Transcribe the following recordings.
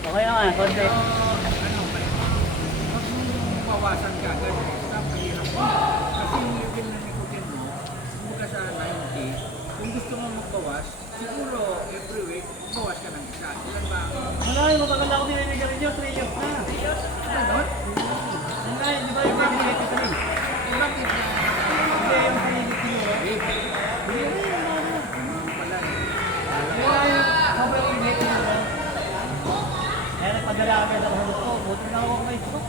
Okay naman, konti. Ano, huwag mong bawasan ka agad. Stop, mahirap mo. Kasi yung level na nicotine mo, kumbaga sa 90, kung gusto mo magbawas, siguro every week, bawas ka ng isa. Ilan ba? Wala, matagal na ako diniligan rin yun, 3 years na. Ano? Hindi, di ba yung pag-ilit ito rin? Bakit na? Hindi, yung pinilit nyo. Hindi rin, ano pala eh. Kaya yung sobrang init nyo. Kaya nagpadala kami sa ulo ko, buti na ako may stroke.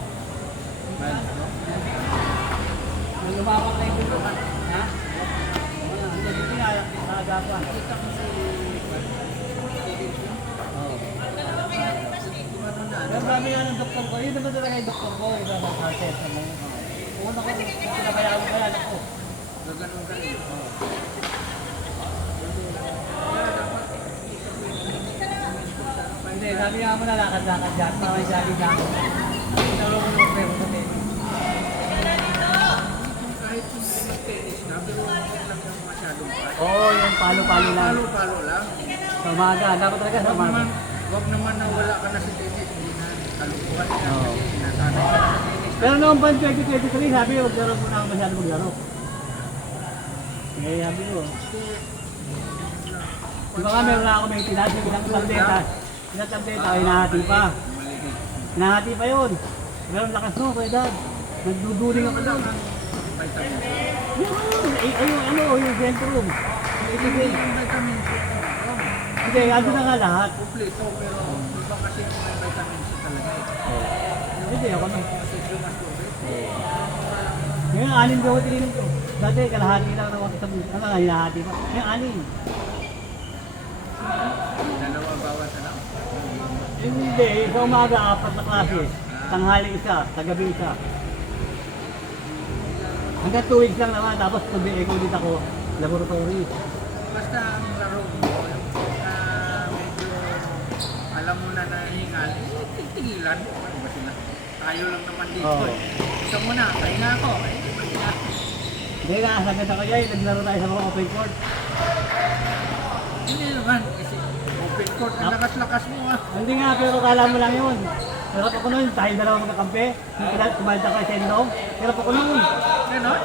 Nung lumapak na yung dulo, ha? Wala, hindi pinaya, nakagapan. Kita mo si Oo. ano na, Pero sabi nga ng doktor ko, yun naman talaga yung doktor ko, yung sa heart test. Una ko, pinabayaan ko yan ako. gaganon ka rin. Kaya dapat Hindi, sabi nga mo na lakad-lakad dyan, para may sabi ka. Tinulong ko ng pero sa tennis. kahit kung mag-tennis ka, pero huwag lang yung masyadong fast. Oo, yung palo-palo lang. Palo-palo lang. Sa umaga, dapat talaga sa umaga. Wag naman na wala ka na sa tennis, hindi na kalukuhan ka Oo. kasi nasanay ka na sa tennis. Pero noong ban 2023, sabi ko, maglaro muna ako masyado maglaro. Eh, sabi ko, di ba nga meron na ako may tinas, yung ilang tableta. Ilang tableta, hinahati pa. Maligid. Hinahati pa yun. Pero ang lakas no, kuya dad. Nagduduling ako doon. Vitamin C. Yung ano, yung Centrum. Yung ibigay. Yung vitamin C, Hindi, ano na nga lahat. kompleto, pero iba kasi may vitamin C talaga eh. Hindi, ako na. Kasi sumas tubig. Ngayon, 6 daw tininom ko. Dati, kalahati lang ng mga sabi. Ano nga, hinahati pa. Ngayon, 6. Dalawa bawat ano? Hindi, sa umaga, 4 na klase. Tanghali isa, sa gabi isa. Hanggang 2 weeks lang naman, tapos pag-eco ulit ako, laboratory. Basta ang laro mo, medyo alam mo na nahingal, tigilan. Ano ba sila? Tayo lang naman dito. Oo. Ito muna, kaya na ako. Hindi nga, sagad ako dyan, naglaro tayo sa mga open court. Hindi naman, kasi open court, ang lakas-lakas mo ah. Hindi nga, pero kala mo lang yun. Hirap ako nun, tayo dalawa magkakampi. Yung ilan, kumalita ka sa Sendong. Hirap ako nun. Ganon?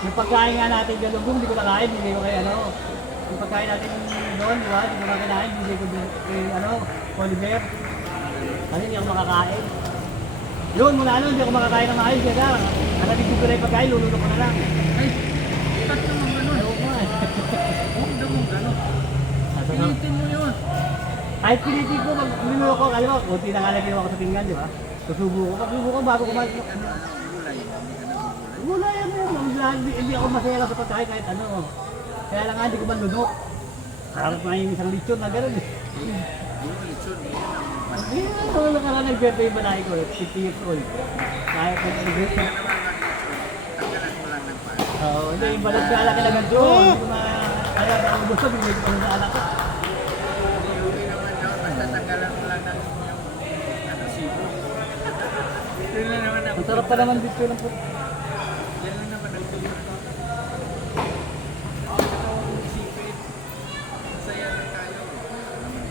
Yung pagkain nga natin galunggong, hindi ko nakain, hindi ko kay ano. Yung pagkain natin doon, di ba? Hindi ko nakakain, hindi ko kay ano, Oliver. Kasi hindi ako makakain. Yun, mula ano, hindi ako makakain ng maayos. Kaya lang, nakabigyan ko na yung pagkain, lulunok ko na lang. Ay, ba't naman ganon? Ayaw ko nga eh. Huwag naman ganon. Sabi ko, Pilitin mo yun. kahit pilitin ko, pag minulo ko, alam mo, kunti na nga lang ginawa ko sa pinggan, di ba? Susubo ko, pagsubo ko bago kumain. Ano, gulay, hindi ka nagugulay. Wala yan yun. Hindi ako masaya sa pagkain kahit ano. Kaya lang nga, hindi ko man lunok. Harap na yung isang lechon na gano'n eh. Yung lechon, yan ang panay. Hindi na, ito lang ka lang nag-birthday yung banay ko, 50 years old. Kahit nag-birthday. Yan naman ang lechon. Tanggalan mo lang ng pan. Oo, hindi, yung balag ka lang kailangan doon. Hindi ko kaya ba ang gusto, bigay ko pa rin sa anak ko. Okay naman yun, basta tanggalan mo lang ng ano, sibo. Yun lang naman ang Ang sarap pa naman dito ng puto. yan lang naman ang tuyo. Ikaw ang isipin. Masaya lang tayo.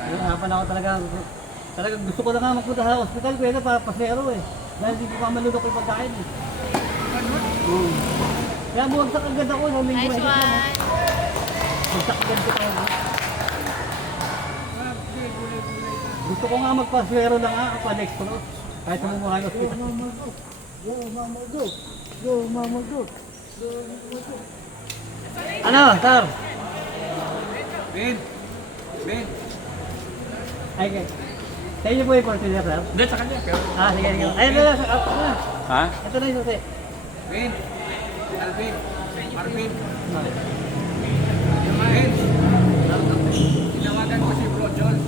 Hirapan ako talaga. Talagang gusto ko na nga magpunta sa hospital ko, ito pasero eh. Dahil hindi ko pa malulok yung pagkain eh. Ganun? Kaya buwagsak agad ako, no? Nice Medyo one. Buwagsak agad ko talaga. Hindi, gulay-gulay ka. Gusto ko nga magpaswero lang nga, pa-next ko. Kahit sa mga hospital. Go, mama, go. Go, mama, go. Ano, sir? Ben! Ben! Ay, okay. Sa inyo po yung portfolio, sir? Hindi, sa kanya. Pero... Ah, sige, sige. Ayun na, sa kapit na. Ha? Ito na yung susi. Ben! Alvin! Marvin! Okay. Ben! Tinawagan ko si Bro Jones.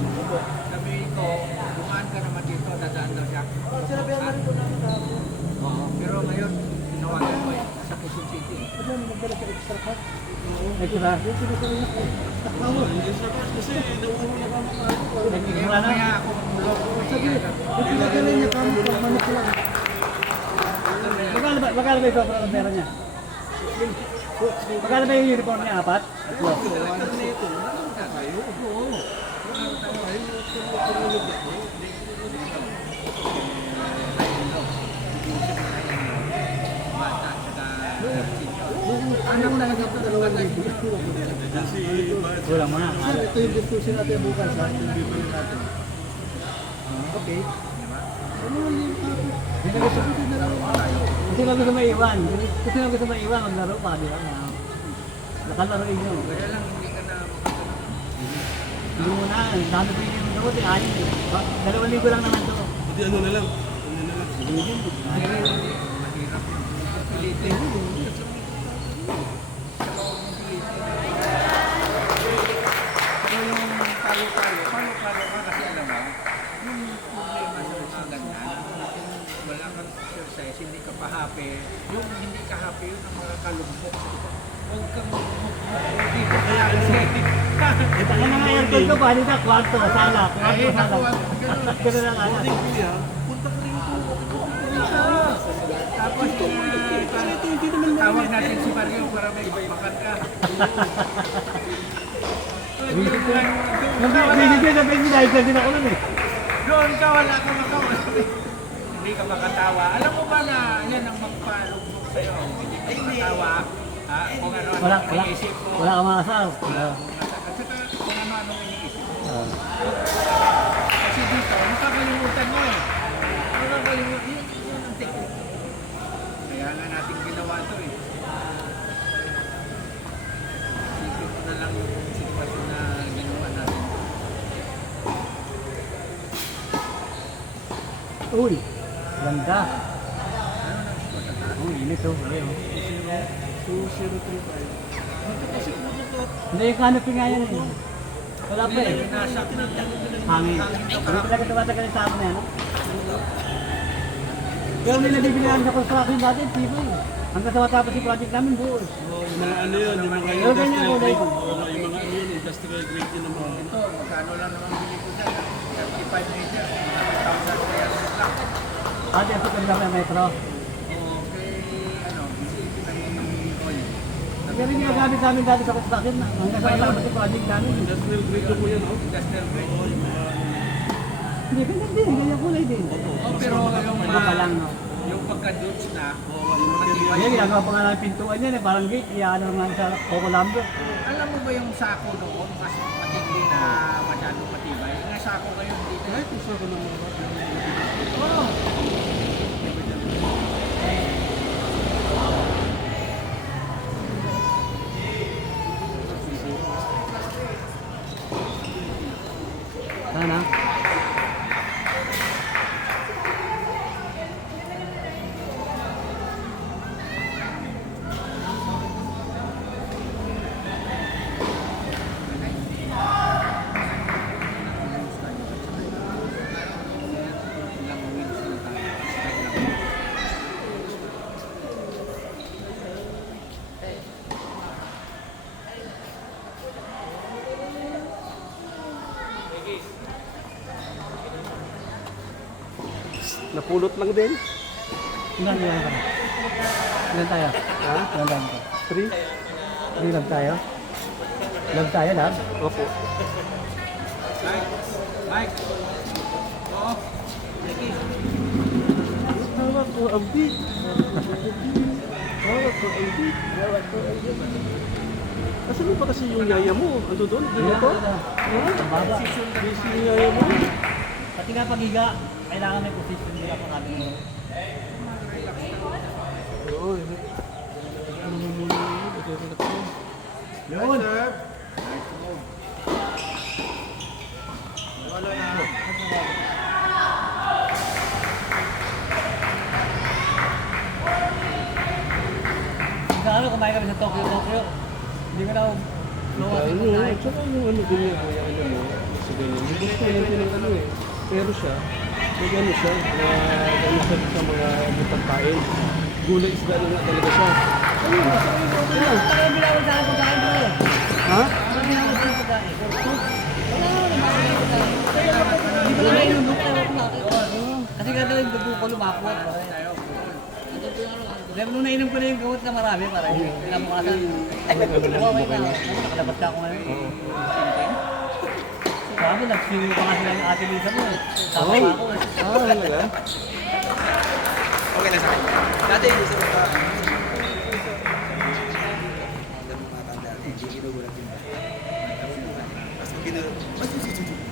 Sabi ko, dumaan ka naman dito, dadaan daw siya. Sinabihan na rin po namin sa Oo, pero ngayon, tinawagan ko eh, sa Quezon City. Ano, magdala sa extra card? Extra? Yung sinusunod niya po. Takbawo. Extra card kasi nauulo na kami mga Kaya Wala na. mamaya ako mag-vlog ko. Sabi, yung pinadala niya kami pag manok lang. Magkano ba yung sobra ng pera niya? Magkano ba yung uniform niya? Apat? Tatlo? Anong nalagay pa 2,000? Kulang mo na. Ito yung discussion natin bukas ha. Interview natin. Okay. Kasi lang gusto maiwan. Kasi lang gusto maiwan. Maglaro pa, di ba? Nakalaroin nyo. Kaya lang hindi ka na Hindi mo na. Dami ko yung gamot eh. Ayun eh. 2 linggo lang naman to. Hindi ano na lang. mahirap yun. Pilitin. Pero yung palo-palo ka kasi alam mo, yung problema sa mga ganyan, wala kang exercise, hindi ka pa happy, yung hindi ka happy, yun ang mga kalumpok. Huwag kang hindi ka kaya kasi. Ano na nga yung tol ko? Bali na, kwarto, sala. Ay, Kwarto, naku, sala. Ganun lang ano. Kuya, punta ka rito. Tapos, tawag natin si Mario para may bakat ka. Binigyan na dahil din ako nun eh. Doon ka, wala ka makawa. Hindi ka makatawa. Alam mo ba na yan ang magpalugmok sa'yo? Hindi ka makatawa. Kung ano ang iniisip mo. Wala ka makasal. At saka kung ano iniisip mo. Kasi dito, makakalimutan mo eh. Makakalimutan. Yun ang technique. Kaya nga natin ginawa ito eh. Isipin mo na lang yung sitwasyon na ginawa natin. Uy, ganda. Ano nang sitwasyon natin? Uy, init oh. Ayun. 2035. Hindi, yung canopy nga yan eh. Wala pa eh. Nasa Hangin. Hindi talaga tumatagal sa akin yan. Pero may nabibilihan sa construction dati, tipo eh. Hanggang sa matapos yung project namin, buo eh. Yung mga ano yun, yung mga Pero ganyan industrial kulay. grade. Yung mga ano yun, industrial grade yun ang mga. ito, magkano lang naman bili ko dyan? 35 meters, 1,300 lang. Ate, ang tukang lang ng metro. Okay, ano, isipin ng oil. Pero hindi nagamit namin dati sa construction. Hanggang sa matapos yung project namin. Industrial grade ko po yan, oh. Industrial grade. Hindi, ganyan din. Ganyan kulay din. Oh, pero yung Ano pa lang, no? yung pagka-dudes na, Yung material. Ayan, ginagawa pa nga ng pintuan yan eh. Parang gate. Iyaano nga sa Coco Lumber. alam mo ba yung sako noon, mas matindi na masyadong matibay? Yung sako ngayon dito. Kahit isa ko ng mga Oh! Sana. Ilang wheels na tayo. napulot lang din. Ilan ka na? Ilan tayo? Ha? Ilan tayo? 3? Hindi lang tayo? Lang tayo lang? Opo. Mike! Mike! Oo! Ricky! Hawak ko ang beat. Hawak ko ang beat. Hawak ko ang beat. Asan mo pa kasi yung yaya mo? Ando doon? Dito to? Ang baba. Busy yung yaya mo? Pati nga pag-higa, kailangan may position nila pa kami. Oo. Ano mo muna yun? Ito-relax mo. Yun! Nice move. Wala na. Siguro kumain kami sa Tokyo. Hindi ko na luwas Ano yung yun? pagkain. Tsaka yung ano din niya, kuya, ano mo, sa ganyan. Yung gusto niya ng ano eh. Pero siya, may ano siya, na ano siya sa mga pagkain. Gulay isda na nga talaga siya. Ayun, nasa ayun, okay lang. Ano yung binawal sa akin pagkain ko eh? Ha? Ano yung binawal sa akin pagkain? Hindi ko na nainumbok na ako natin. Kasi nga daw yung dugo ko lumapot. Tayo, bukol. Kasi nung nainom ko na yung gamot na marami, parang pinamukasan. Okay na, nakalabas ka ako ngayon. Sabi, nag-swimming pa kasi lang yung ate Lisa mo eh. Sama Ay. pa ako eh. Talaga? Okay na sa akin. Dati gusto ko pa. Hindi ginugulat yun. Mas pag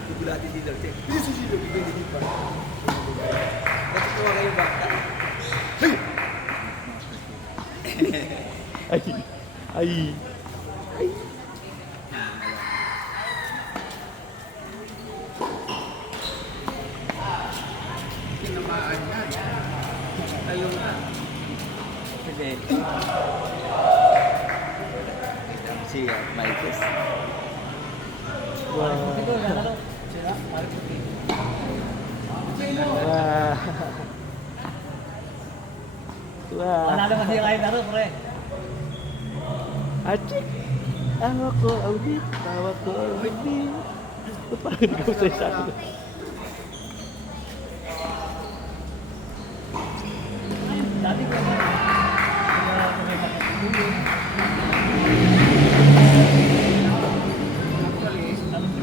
gugulatin dito. Susunod, bigyan pa. Natutuwa kayo ba? Ay. Ay. Tinamaan yan. Tayo na. Sige. Si Marcos. Wow. Ito, nalaro. Sila, parang puti. Wow. Wow. Panalo kasi kayo laro, pre. Achik! Tawa ko ang hit, tawa ko ang hindi. Parang ko sa isa. Dati ko na. Actually,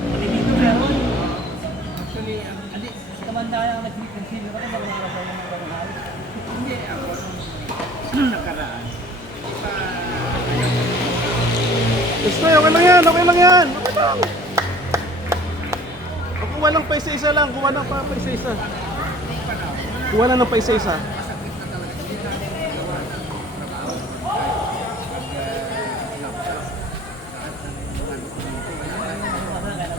Pati dito meron. actually, ang Hindi, tumanda lang nag-consider ako bago nakapay ng mga mahal. hindi ako nung nakaraan. Ipa, Gusto, okay lang yan, okay lang yan. Okay lang. O, kuha lang pa isa-isa lang, kuha lang pa isa-isa. Kuha lang ng pa isa-isa. masakit na talaga. Hindi natin gawa ng trabaho.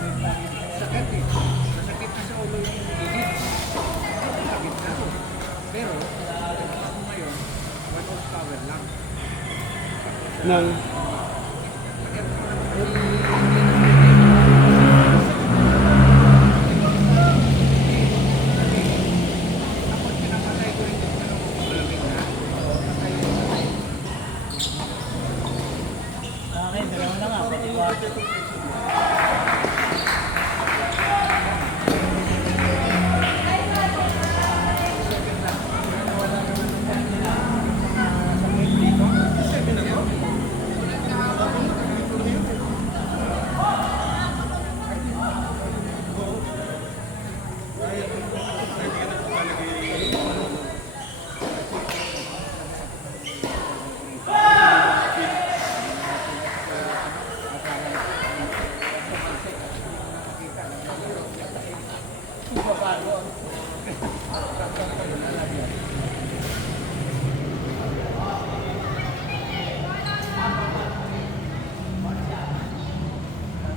Sakit eh. Masakit na sa ulo yung gigit. Sakit na ako. Pero, ako ngayon, 1 horsepower lang. Nang, Tapos pinapatay ko rin yung malamig na. Patay ko. Sa akin, dalawa na nga. Pati kwarto.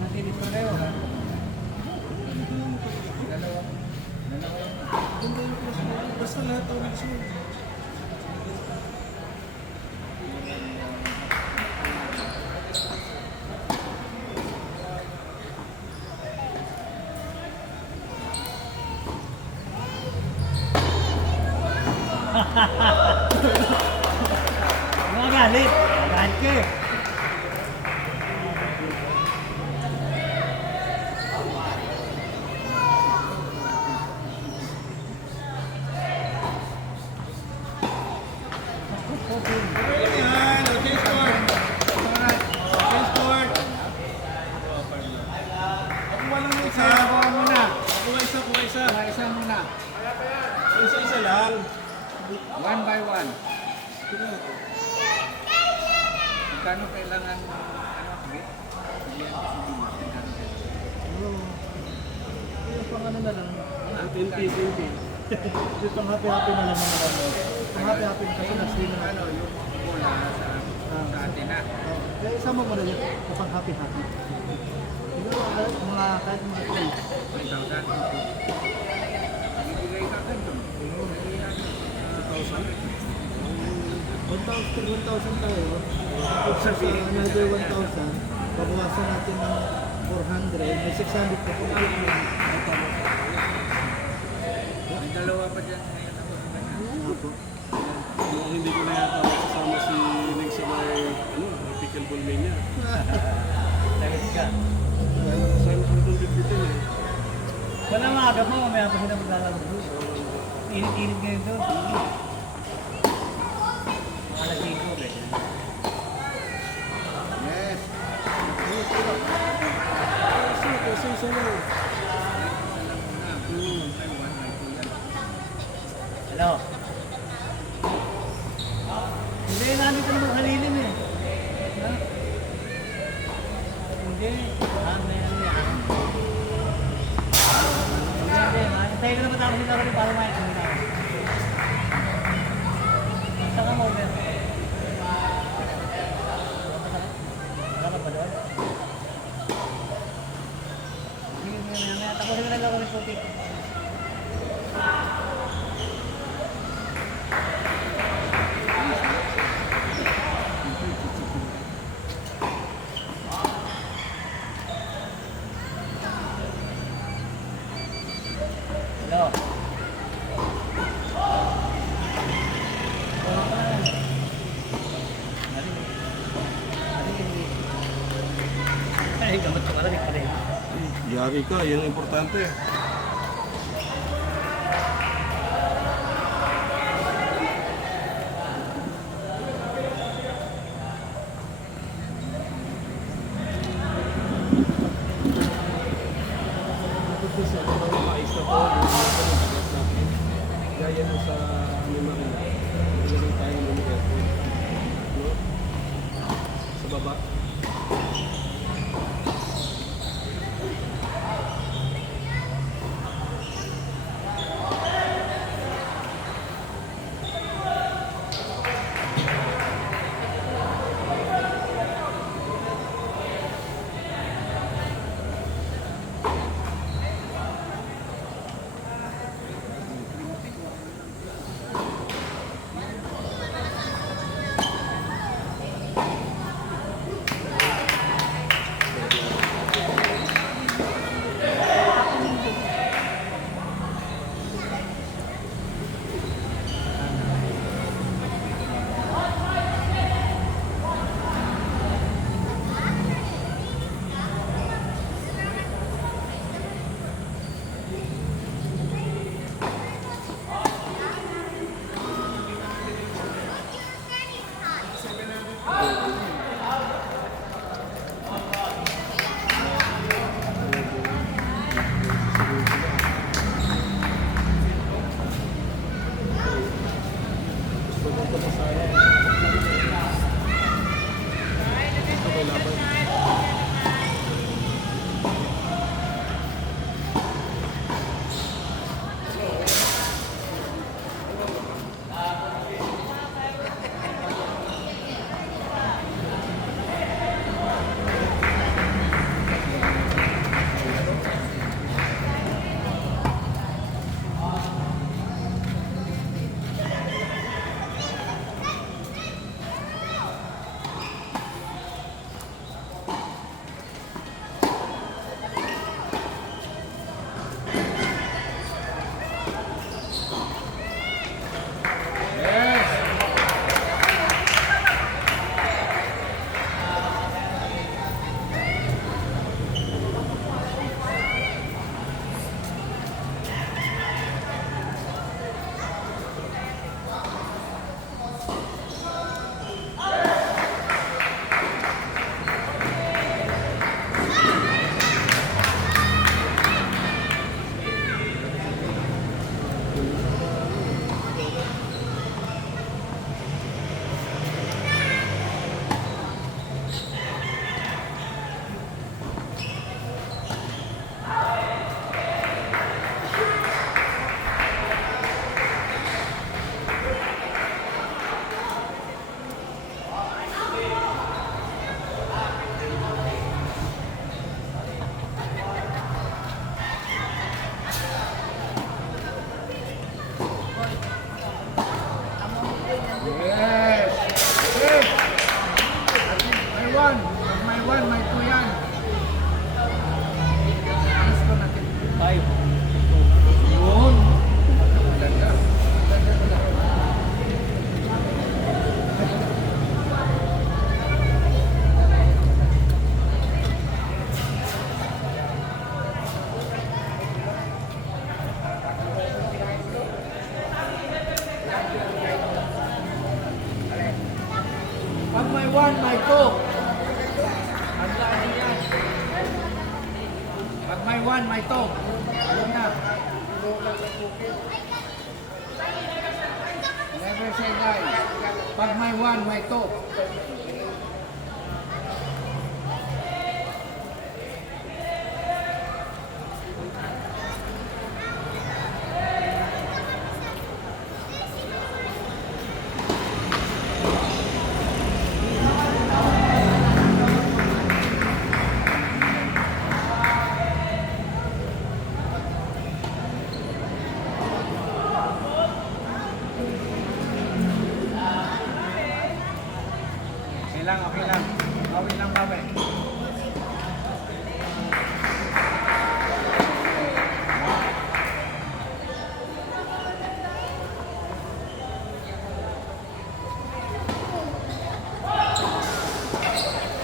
Natilis pa kayo. basta lahat ng Mga galit. Galit ka eh. Yan, okay, score. Okay, score. Kuha lang ng isa. Kuha muna. Kuha isa. Kuha isa muna. Isa-isa lang. 1 by 1. Magkano kailangan higit? Bigyan ko si Dino. Magkano kailangan? Pang ano na lang. 20. Yung pang happy-happy na lang mga ano. Pang happy-happy kasi na-stream na. Ano, yung bola sa atin na. Kaya isama mo na yun. Pang happy-happy. Siguro mga kahit mga 3. 5,000. Ibigay ka agad doon. 1,000 tayo. Tapos sa another 1,000, babawasan natin ng 400. May 600 pa po. May dalawa pa dyan ngayon ako sa kanya. Mukhang hindi ko na yata kasama si Ning sa may pickleball mania. Lagit ka. Saan ko itong bibitin eh? Wala mga agad mo, mamaya pa sila maglalaro doon. Init-init ngayon doon. nag-igo. Yes. Kasi isa lang. Isa lang muna. May 1, may 2 yan. Hello? Hindi, namin ko naman kalilin eh. Ha? Hindi. May ano yan. Hindi. Tayo ko naman tapos nila ko rin para maintindihan ako. Saka mo ulit. Wala ka ba doon? Sige. Tapusin ko na lang ako ng puti. Hello? Ay, gamot ko malamig pa rin. Yari ka, yan ang importante. Gaya mo sa Marina, meron tayong lumigat. No? Sa baba. 1, may 2. Tandaan niyo yan. Pag may 1, may 2. Yun na. Never say die. Pag may 1, may 2. Okay lang. Bawi lang, bawi.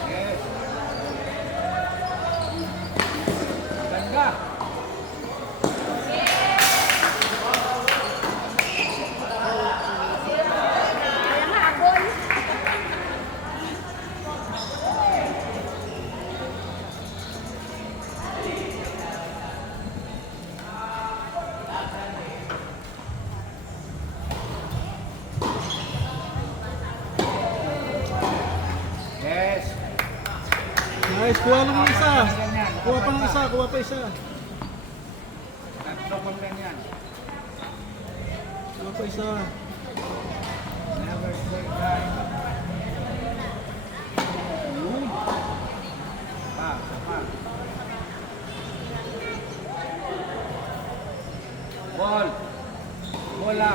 Yes. Ganda. Yes. Nice, kuha lang ng isa. Ganyan. Kuha pa ng isa, kuha pa isa. Tatlo kong ganyan. Kuha pa isa. Never say die. Pa. Ball. Bola.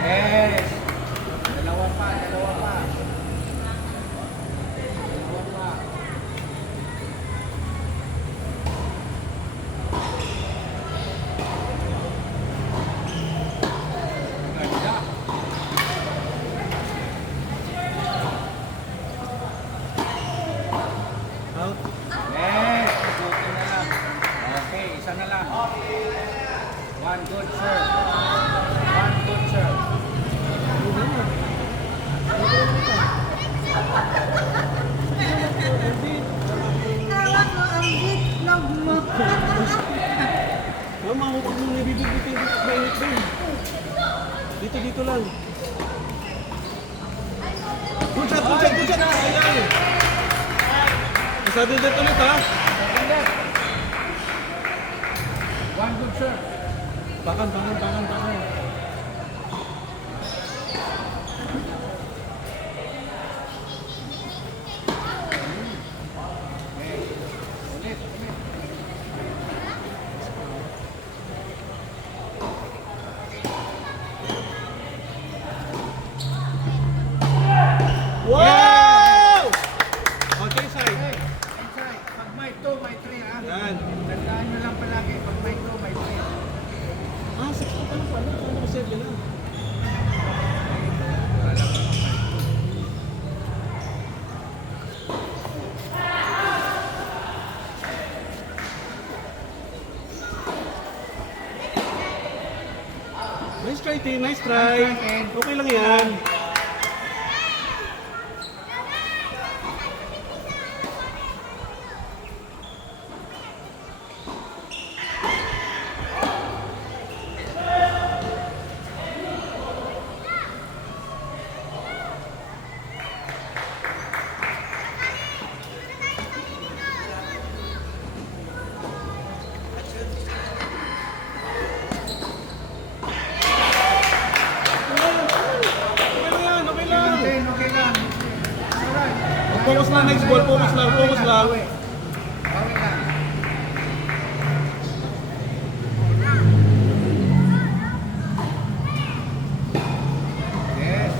Yes. Dalawa pa. Dalawa pa. Ganda. Out. Yes. Ikutin na lang. Okay, isa na lang. One good serve. One good serve. Mama, huwag mong nabibigbitin dito. Mainit din. Dito lang. Good shot, good shot, good shot. Ayan. Isa din dito ulit ha. Second. One good serve. Bakan. Ulit. Wow! Okay, side. Okay. Inside. Pag may 2, may 3 ha. Yan. Tandaan nyo lang palagi. Pag may 2, may 3. Ah, 6 pa lang pala. Paano ko 7 na? Nice try, Tin. Nice try. Nice try, Tin. Okay lang yan. Okay lang. Okay lang. Alright. Focus lang, next ball. Focus lang. Bawi lang. Yes.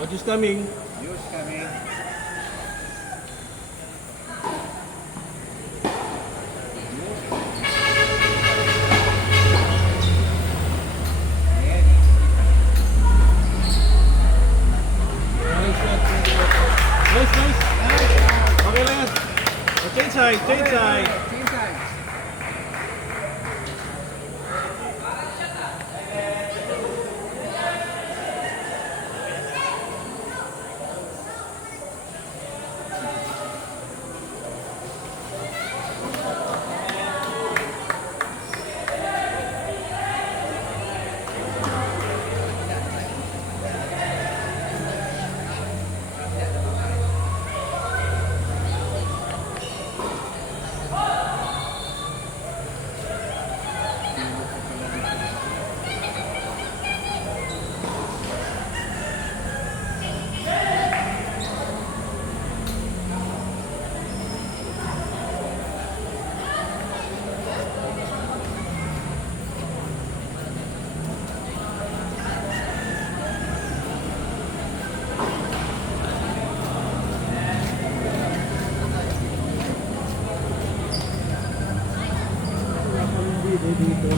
Oh, just coming. News kami. Nice shot. Nice, nice. Okay lang yan. Oh, change side, change side. Change sides. Dito.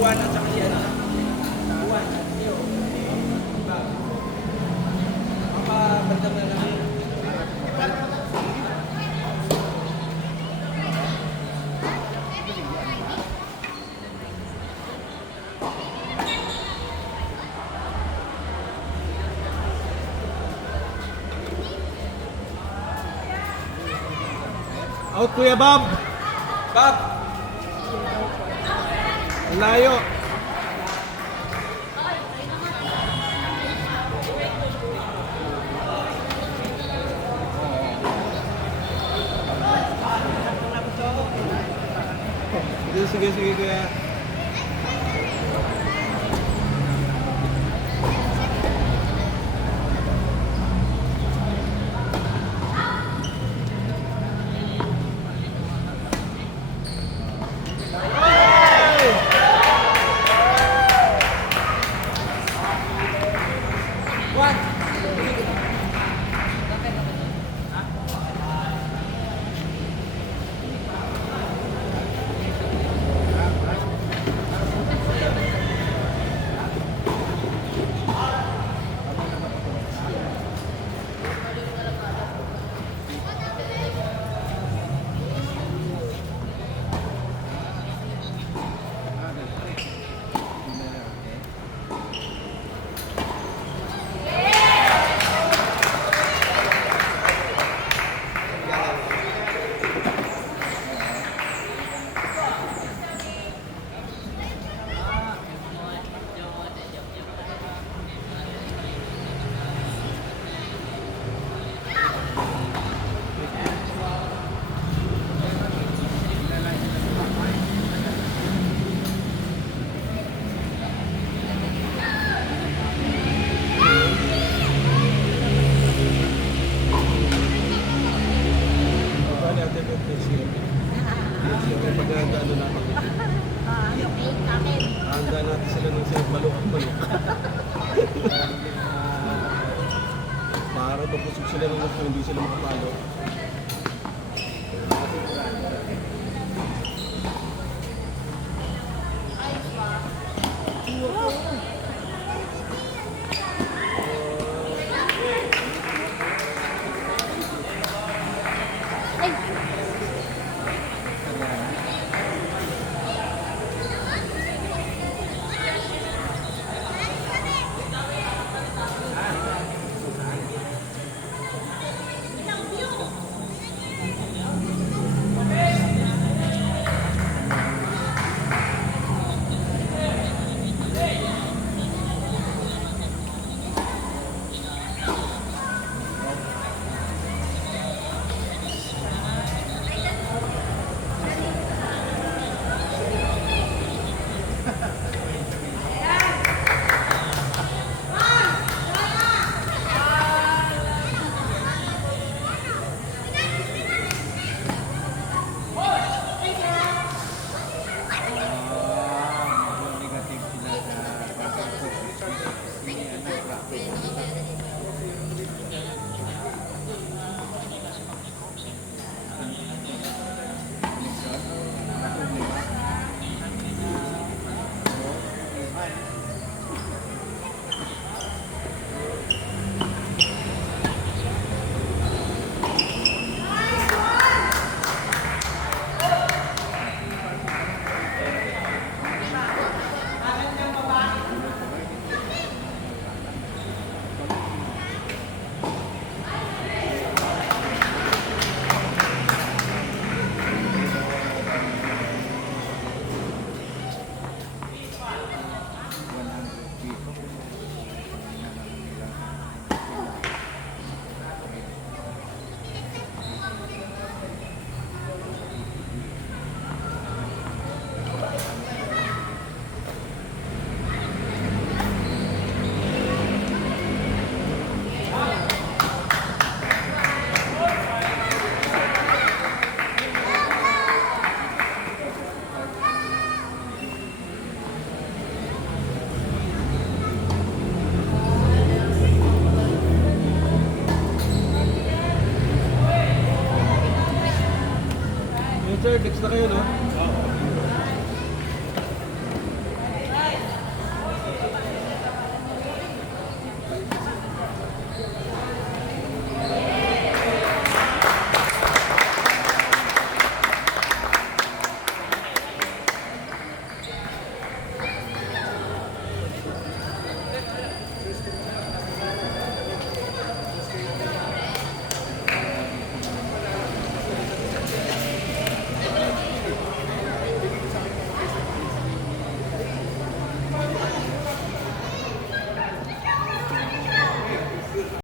Juan at saka si ano. Juan at Leo. Diba? Mapabalitan na lang. Out, Kuya Bob. Bob! Ang layo. Sige, sige, sige, Kuya. ng sila balok at balok. Para mapusog sila ng gusto, hindi sila makapalo. Negative sila sa Sir, text na kayo, no?